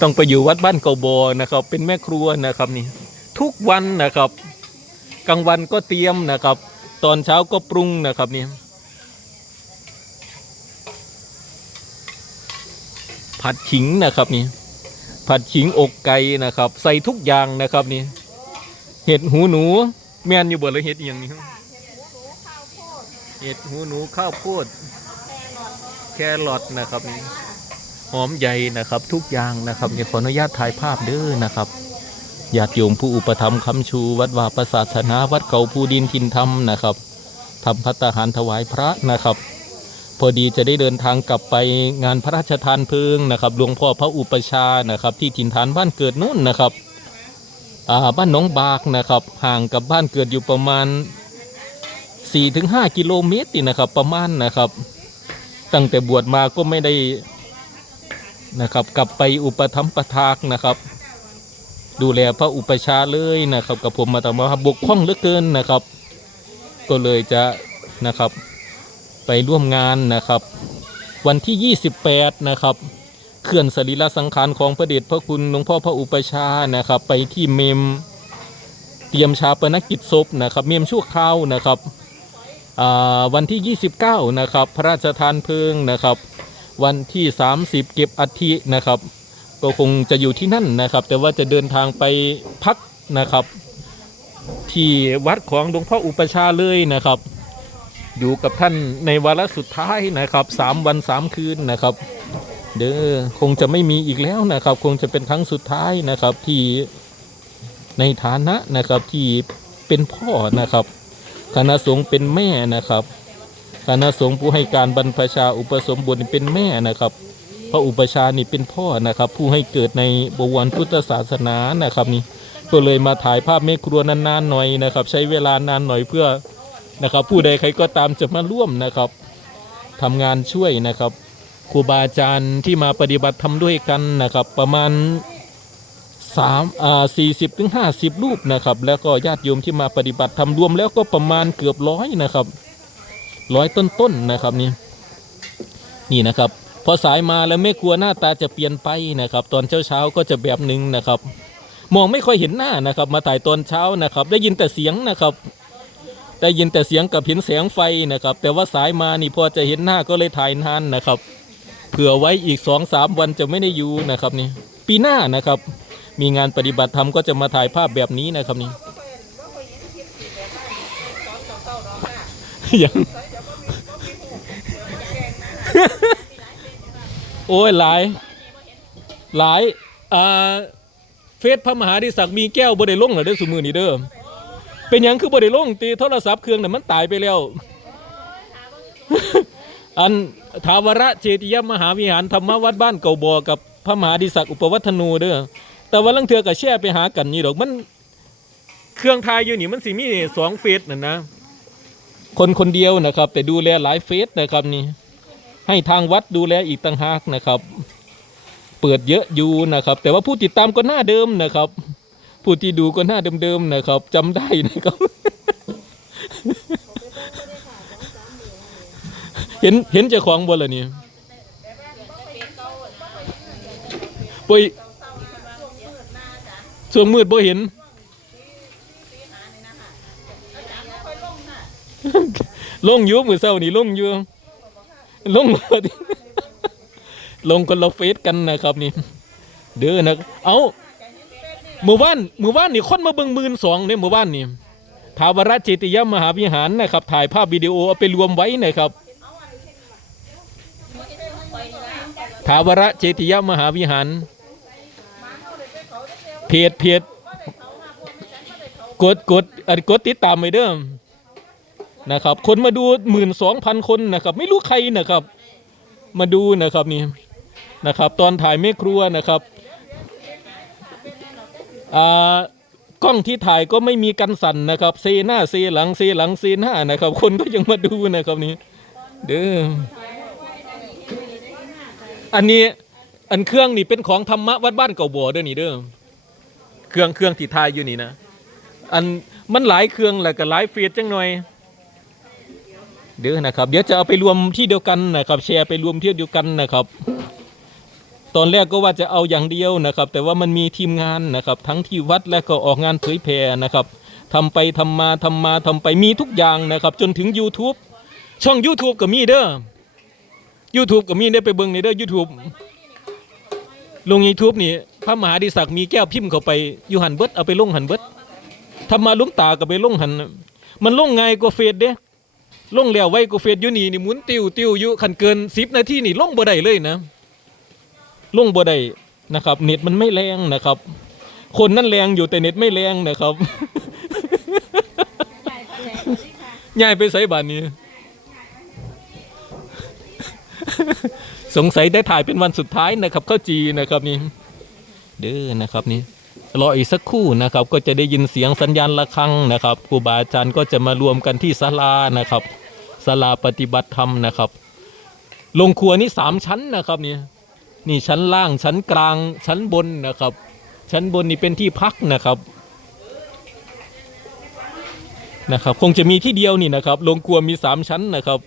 ต้องไปอยู่วัดบ้านเกาบอนะครับ เป็นแม่ครัวนะครับนี่ทุกวันนะครับ กลางวันก็เตรียมนะครับ ตอนเช้าก็ปรุงนะครับนี่ผัดขิงนะครับนี่ผัดขิงอกไก่นะครับ ใส่ทุกอย่างนะครับนี่เห็ดหูหนู แม่นอยู่บ่เลยเห็ดอหย่างนี้ครับเห็ดหูหนูข้าวโพดแครอทนะครับนี่ หอมใหญ่นะครับ ทุกอย่างนะครับขออนุญาตถ่ายภาพเด้อนะครับญาติโยมผู้อุปถัมภ์คำชู วัดวาประศาสนาวัดเก่าภูดินทินธรรมนะครับทำพัตตาหารถวายพระนะครับ พอดีจะได้เดินทางกลับไปงานพระราชทานเพลิงนะครับหลวงพ่อพระอุปชานะครับ ที่ถิ่นฐานบ้านเกิดนู่นนะครับบ้านหนองบากนะครับ ห่างกับบ้านเกิดอยู่ประมาณ 4-5 กิโลเมตรนี่นะครับประมาณนะครับ ตั้งแต่บวชมาก็ไม่ได้ นะครับกลับไปอุปถัมภ์ประทากนะครับ ดูแลพระอุปชาเลยนะครับ กับผมมาตามว่าบกพร่องเหลือเกินนะครับ ก็เลยจะนะครับไปร่วมงานนะครับ วันที่ 28 นะครับเคลื่อนสรีระสังขารของพระเดชพระคุณหลวงพ่อพระอุปชานะครับ ไปที่เมมเตรียมชาปนกิจศพนะครับ เมมชั่วคราวนะครับวันที่ 29 นะครับ พระราชทานเพลิงนะครับ วันที่ 30 เก็บอัฐินะครับ ก็คงจะอยู่ที่นั่นนะครับ แต่ว่าจะเดินทางไปพักนะครับ ที่วัดของหลวงพ่ออุปชาเลยนะครับ อยู่กับท่านในวาระสุดท้ายนะครับสามวันสามคืนนะครับเด้อคงจะไม่มีอีกแล้วนะครับ คงจะเป็นครั้งสุดท้ายนะครับที่ในฐานะนะครับที่เป็นพ่อนะครับ คณะสงฆ์เป็นแม่นะครับ คณะสงฆ์ผู้ให้การบรรพชาอุปสมบทเป็นแม่นะครับ พระอุปชานี่เป็นพ่อนะครับ ผู้ให้เกิดในบวรพุทธศาสนานะครับนี่ก็เลยมาถ่ายภาพแม่ครัวนานๆหน่อยนะครับ ใช้เวลานานหน่อยเพื่อนะครับ ผู้ใดใครก็ตามจะมาร่วมนะครับทำงานช่วยนะครับครูบาอาจารย์ที่มาปฏิบัติทำด้วยกันนะครับ ประมาณสามอ่าสี่สิบถึงห้าสิบรูปนะครับ แล้วก็ญาติโยมที่มาปฏิบัติทำรวมแล้วก็ประมาณเกือบร้อยนะครับ ร้อยต้นๆนะครับนี่นี่นะครับ พอสายมาแล้วแม่ครัวหน้าตาจะเปลี่ยนไปนะครับ ตอนเช้าๆก็จะแบบหนึ่งนะครับ มองไม่ค่อยเห็นหน้านะครับ มาถ่ายตอนเช้านะครับ ได้ยินแต่เสียงนะครับได้ยินแต่เสียงกับเห็นแสงไฟนะครับ แต่ว่าสายมานี่พอจะเห็นหน้าก็เลยถ่ายนานนะครับ เผื่อไว้อีกสองสามวันจะไม่ได้อยู่นะครับนี่ปีหน้านะครับ มีงานปฏิบัติธรรมก็จะมาถ่ายภาพแบบนี้นะครับนี่ยัง โอ้ยหลาย หลายอ่าเฟซพระมหาดิศักดิ์มีแก้วบ่ได้ลงเหรอเด้อสุมือนี่เด้อเป็นหยังคือบ่ได้ลงตีโทรศัพท์เครื่องน่ะมันตายไปแล้ว อันทาวระเจติยมหาวิหารธรรมวัดบ้านเก่าบ่อกับพระมหาดิศักดิ์อุปวัฒนูเด้อแต่ว่าลังเทือกับแช่ไปหากันนี่ดอกมัน เครื่องทายอยู่นี่มันสิมีสองเฟซน่ะนะ คนคนเดียวนะครับ แต่ดูแลหลายเฟสนะครับนี่ ให้ทางวัดดูแลอีกต่างหากนะครับ เปิดเยอะอยู่นะครับ แต่ว่าผู้ติดตามก็หน้าเดิมนะครับ ผู้ที่ดูก็หน้าเดิมๆนะครับจำได้นะครับ เห็นเห็นเจ้าของบ่ล่ะนี่ปุยช่วงมืดบ่เห็นลงอยู่มือเศร้านี่ลงอยู่ ลงบ่ดิลงคนละเฟซกันนะครับนี่ เด้อนะเอาเมื่อวานเมื่อวานนี่คนมาเบิ่งมื่นสองเนี่ยมื่อวานนี่ทาวรเจติยมหาวิหารนะครับ ถ่ายภาพวิดีโอเอาไปรวมไว้นะครับทาวรเจติยมหาวิหารเพจเพจกดกดอันกดติดตามไปเด้อ นะครับ คนมาดูหมื่นสองพันคนนะครับ ไม่รู้ใครนะครับ มาดูนะครับนี่นะครับ ตอนถ่ายแม่ครัวนะครับอ่ากล้องที่ถ่ายก็ไม่มีกันสั่นนะครับเซหน้าเซหลังเซหลังเซหน้านะครับ คนก็ยังมาดูนะครับนี่เด้ออันนี้อันเครื่องนี่เป็นของธรรมะวัดบ้านเก่าบ่อเด้อนี่เด้อเครื่องเครื่องที่ถ่ายอยู่นี่นะ อันมันหลายเครื่องแหละก็หลายเฟียสจังหน่อย เด้อนะครับ เดี๋ยวจะเอาไปรวมที่เดียวกันนะครับ แชร์ไปรวมที่เดียวกันนะครับ ตอนแรกก็ว่าจะเอาอย่างเดียวนะครับ แต่ว่ามันมีทีมงานนะครับ ทั้งที่วัดและก็ออกงานเผยแพร่นะครับทำไปทำมาทำมาทำไปมีทุกอย่างนะครับ จนถึง YouTube ช่อง YouTube ก็มีเด้อ YouTube ก็มีได้ไปเบิ่งในเด้อ YouTube ลง YouTube นี่พระมหาดิศักดิ์มีแก้วพิมพ์เข้าไปอยู่หันเบิดเอาไปลงหันเบิดทำมาลุงตาก็ไปลงหัน มันลงง่ายกว่าเฟซเด้ ลงแล้วไว้กว่าเฟซอยู่นี่นี่หมุนติวติวอยู่คันเกิน10นาทีนี่ลงบ่ได้เลยนะลงบ่ได้นะครับเน็ตมันไม่แรงนะครับ คนนั่นแรงอยู่แต่เน็ตไม่แรงนะครับย้ายไปไสบ้านนี้ สงสัยได้ถ่ายเป็นวันสุดท้ายนะครับข้าวจีนะครับนี่เด้อนะครับนี่รออีกสักครู่นะครับ ก็จะได้ยินเสียงสัญญาณระฆังนะครับครูบาอาจารย์ก็จะมารวมกันที่ศาลานะครับ ศาลาปฏิบัติธรรมนะครับโรงครัวนี่สามชั้นนะครับนี่นี่ชั้นล่างชั้นกลางชั้นบนนะครับ ชั้นบนนี่เป็นที่พักนะครับนะครับ คงจะมีที่เดียวนี่นะครับโรงครัวมีสามชั้นนะครับ